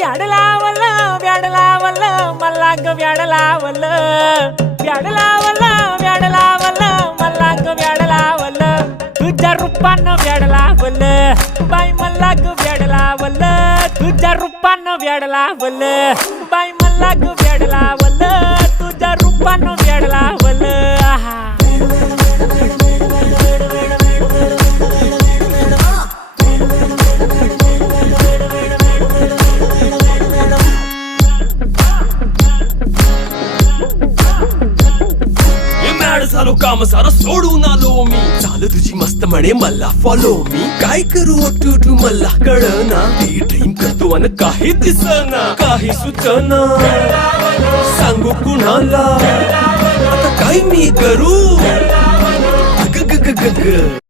व्याड लावलं व्याड लावलं मला ग व्याड लावलं व्याड लावलं व्याड लावलं मला ग व्याड लावलं तुझ्या रूपानं व्याड लावलं बाई मला ग व्याड लावलं तुझ्या रूपानं व्याड लावलं बाई मला ग व्याड लावलं तुझ्या रूपानं व्याड लावलं आहा झालो काम सारं सोडून आलो मी चाल तुझी मस्त म्हणे मला फॉलो मी काय करू टू मला कळना ती ड्रीम करतो आणि काही दिसना काही सुचना सांगू कुणाला आता काय मी करू ग ग ग ग ग